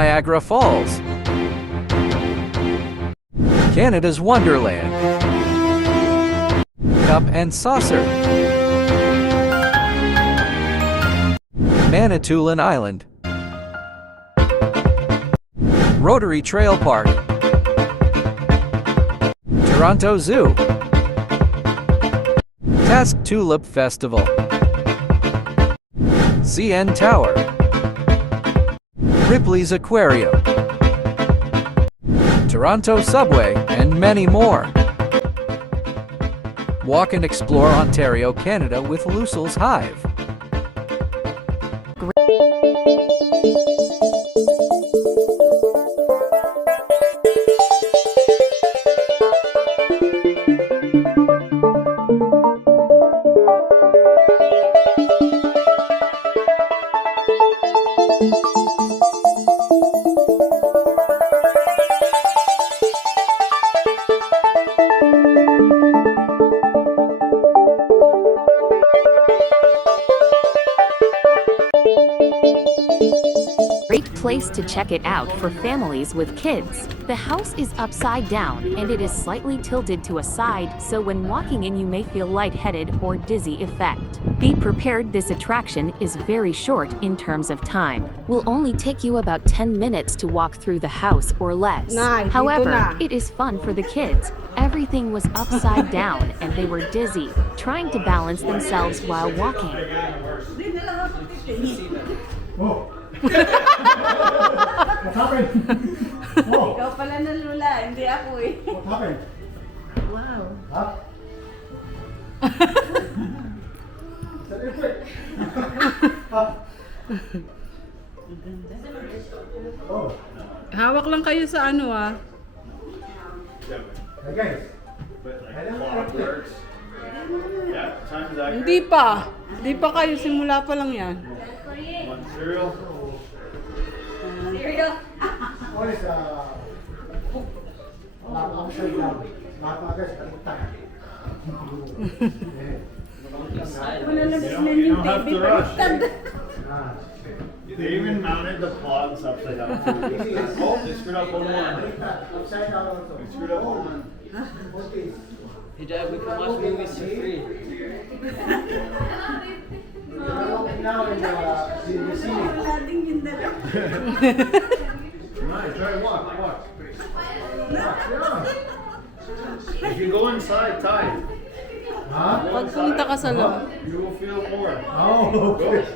Niagara Falls, Canada's Wonderland, Cup and Saucer, Manitoulin Island, Rotary Trail Park, Toronto Zoo, Task Tulip Festival, CN Tower, Ripley's Aquarium, Toronto Subway, and many more. Walk and explore Ontario, Canada with Lucille's Hive. Great place to check it out for families with kids. The house is upside down and it is slightly tilted to a side, so when walking in you may feel lightheaded or dizzy effect. Be prepared, this attraction is very short in terms of time. Will only take you about 10 minutes to walk through the house or less. However, it is fun for the kids. Everything was upside down and they were dizzy, trying to balance themselves while walking. What happened? Oh. Ikaw pala ng lula, hindi ako eh. What happened? Wow. Huh? Sorry, quick. Oh. Hawak lang kayo sa ano ah. Hey guys. Hindi pa. Hindi pa kayo, simula pa lang yan. Cereal. Cereal. What is upside down? Guys, You don't have to rush. They even mounted the plugs upside down. Oh, they screwed up on one. upside down also. They screwed up on one. Okay. Hey Dad, we can watch movies for free. Now in the ceiling. Nice, try to walk. Yeah. If you go inside tight, Huh? Pagpunta ka sa loob. you will feel more. Oh, okay.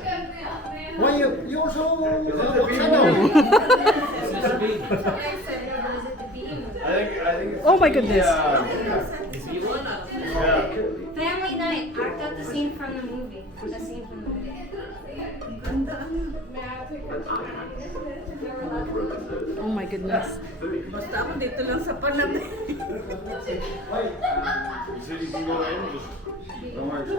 Why you also upside down? I think it's Oh my goodness. yeah. Family night. Act out the scene from the movie. The scene from the movie. Oh my goodness. Basta ako dito lang sa panab. You said you can go in, just don't worry.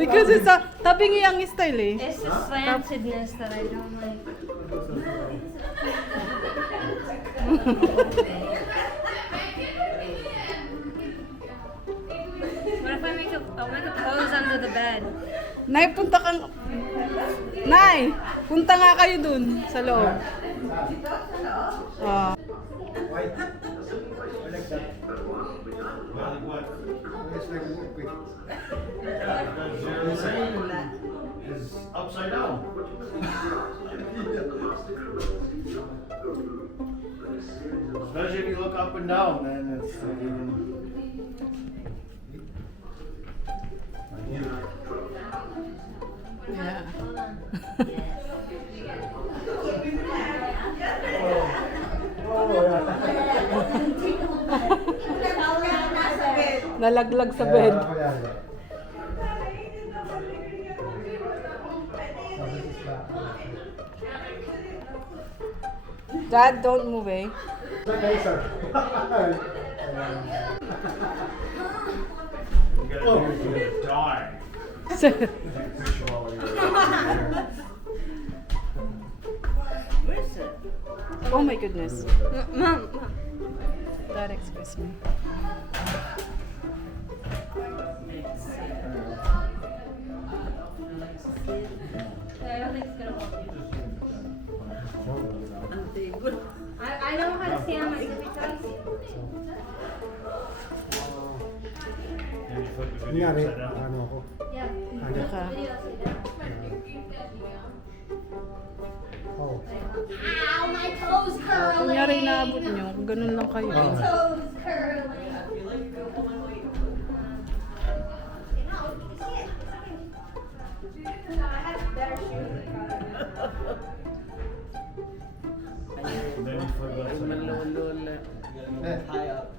Because it's a tabing iyang style eh. It's the slantedness that I don't like. What if I'll make a pose under the bed? Nay, punta kang... Nay, punta nga kayo dun sa loob. Ah. Why? I like that. Like what? It's like quick. Because your is upside down. Especially if you look up and down, then it's Yeah. Nalaglag sa bed. Dad, don't move eh. gonna die. Oh my goodness. Mom. Dad, excuse me. I don't think it's gonna work. Antigua. I know how to stand on my tippy toes. Maybe flip the video Kunyari, upside down. ano ako? Yeah. Ano? Ka. Video upside down. Oh. Ow, my toes curling. Kunyari naabot nyo, ganun lang kayo. My toes curling. Then you flip it upside down. High up.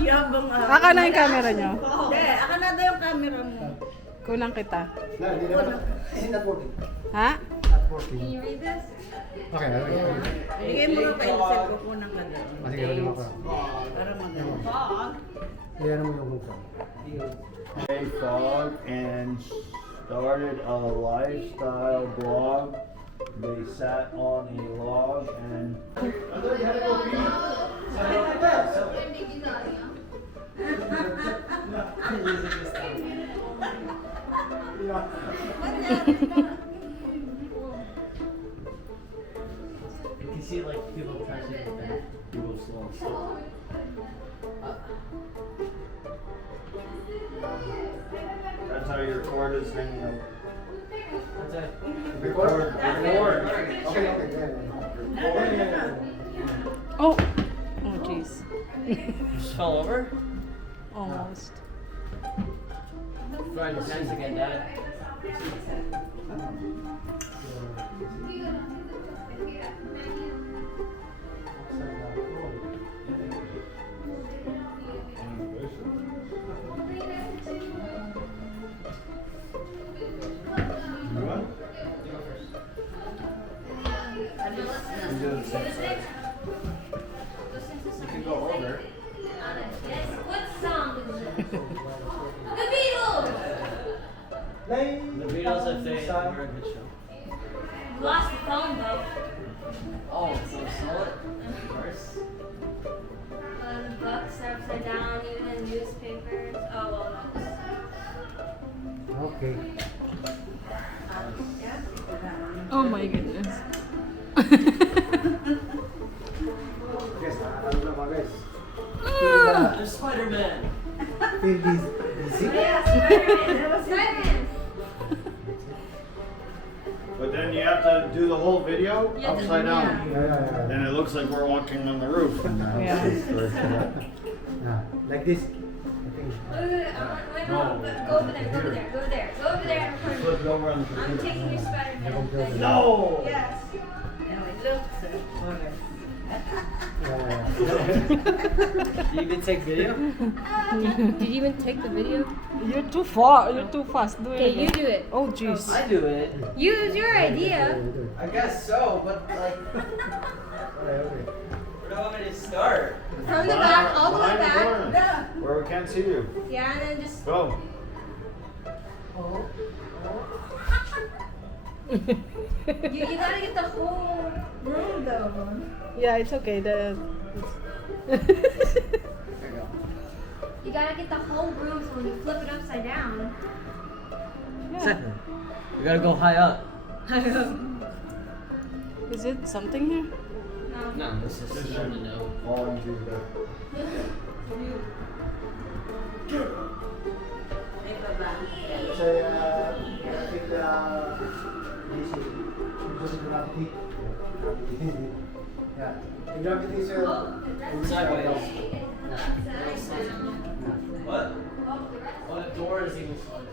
Yabang Aka na yung camera nyo. Hindi, aka na daw yung camera mo. Kunang kita. No, hindi naman. Not working. Ha? Not working. Can you read this? Okay, okay. Bigay mo ka pencil ko kunang ka daw. Sige, wala mo ka. Para maganda. Iyan mo yung mukha. Hey, Fog, and started a lifestyle blog. They sat on a log and You can see like people touching the bed. People slow. that's how your cord is hanging up. That's it. Record. Okay, okay. Oh! Oh, jeez. Just fell over? Almost. Try your hands again, Dad. You can go over. What song is it? The Beatles! The Beatles, if they were a good show. You lost the phone though. Oh, so solid? Worse? The books are upside down, even in newspapers. Oh well, no. Okay. Oh my goodness. Guys, ano na mga guys? There's Spider-Man. Feel this easy? Spider-Man! But then you have to do the whole video upside down. Yeah. Then it looks like we're walking on the roof. Yeah. Yeah, like this. I think. Wait, no, go over there, go over there, go over there, go over there and record. Flip it over on the I'm computer. taking your Spider-Man. No! Yes. No, it looks okay. Do you even take video? Did you even take the video? You're too far. You're too fast. Do it Okay, you again. do it. Oh, jeez. I do it. Use your idea. I guess so, but like, where do I want me to start? From the back, all the way Behind the back. corner, where we can't see you. Yeah, and then just. Go. You gotta get the whole room though. Yeah, it's okay. You gotta get the whole room so when you flip it upside down. Yeah. We gotta go high up. Is it something here? No. No, this is just on the note. Fall into the. Ay, baba. Say, take the gravity. Yeah, the gravity is Sideways. What? Oh, the door is even fun.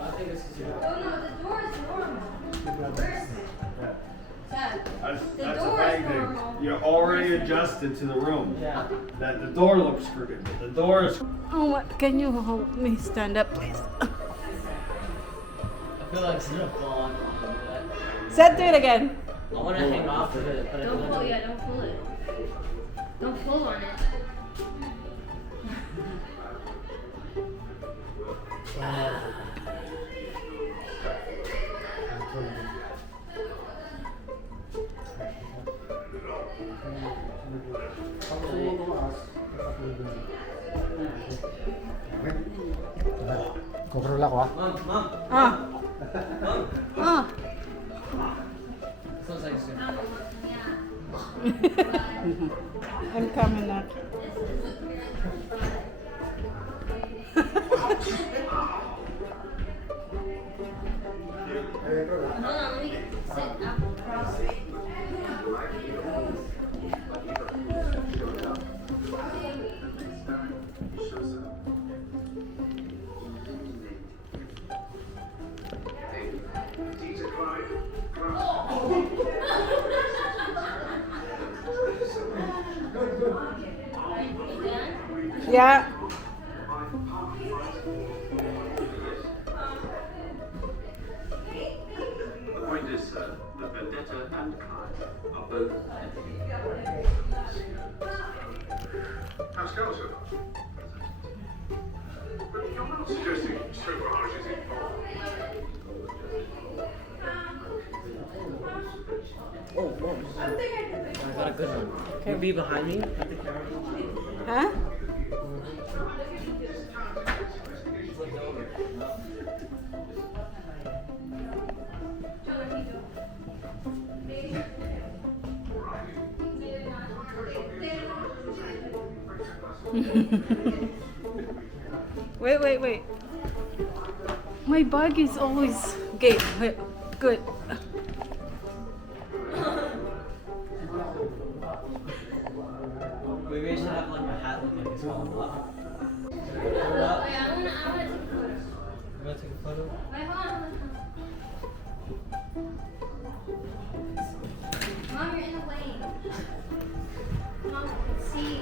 I think this is your. Oh no, the door is normal. Dad, That's The a door big is thing. normal. You're already adjusted to the room. Yeah. That the door looks crooked. But the door is. Oh, what? Can you help me stand up, please? I feel like it's gonna fall. I don't want to do that. Set to it again. I want to hang off of it, but I don't don't pull. want Yeah, don't pull it. Don't pull on it. Kukurol ako ah. Mom, mom, Ah. mom. Ah. Sounds like soup. I'm coming up. Hold on, let me sit up across. Yeah. The point is, sir, that vendetta and crime are both Pascal, sir. But you're not suggesting sauvage is involved. Oh, mom. I got a good one. Can you be behind me at the camera? Huh? Wait. My bag is always okay. Wait, good. Maybe I should have like a hat look like it's falling off. Wait, I'm gonna take a photo. You wanna take a photo? Wait, hold on. Mom, you're in the way. Mom, I can see.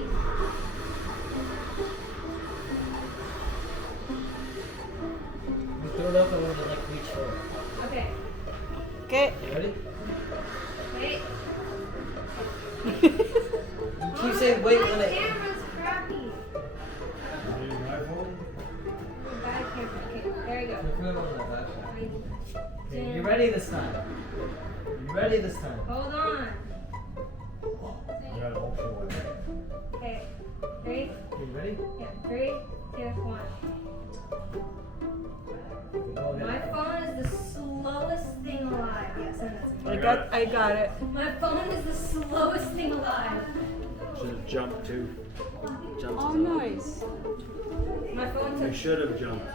You throw it up, I want to like reach for it. Okay. Okay. You ready? Wait. You keep saying wait My when it. camera's crappy. Bad camera. Okay, there you go. Put it on the back. Okay, you ready this time? You ready this time? Hold on. You got an option one. Okay. 3. You ready? Yeah. 3, 2, 1. Go My again. phone is the slowest thing alive. Yes, send that to me. I got it. My phone is the slowest thing alive. Should have jumped too. Jump Oh, to the- nice. My phone You took should have jumped.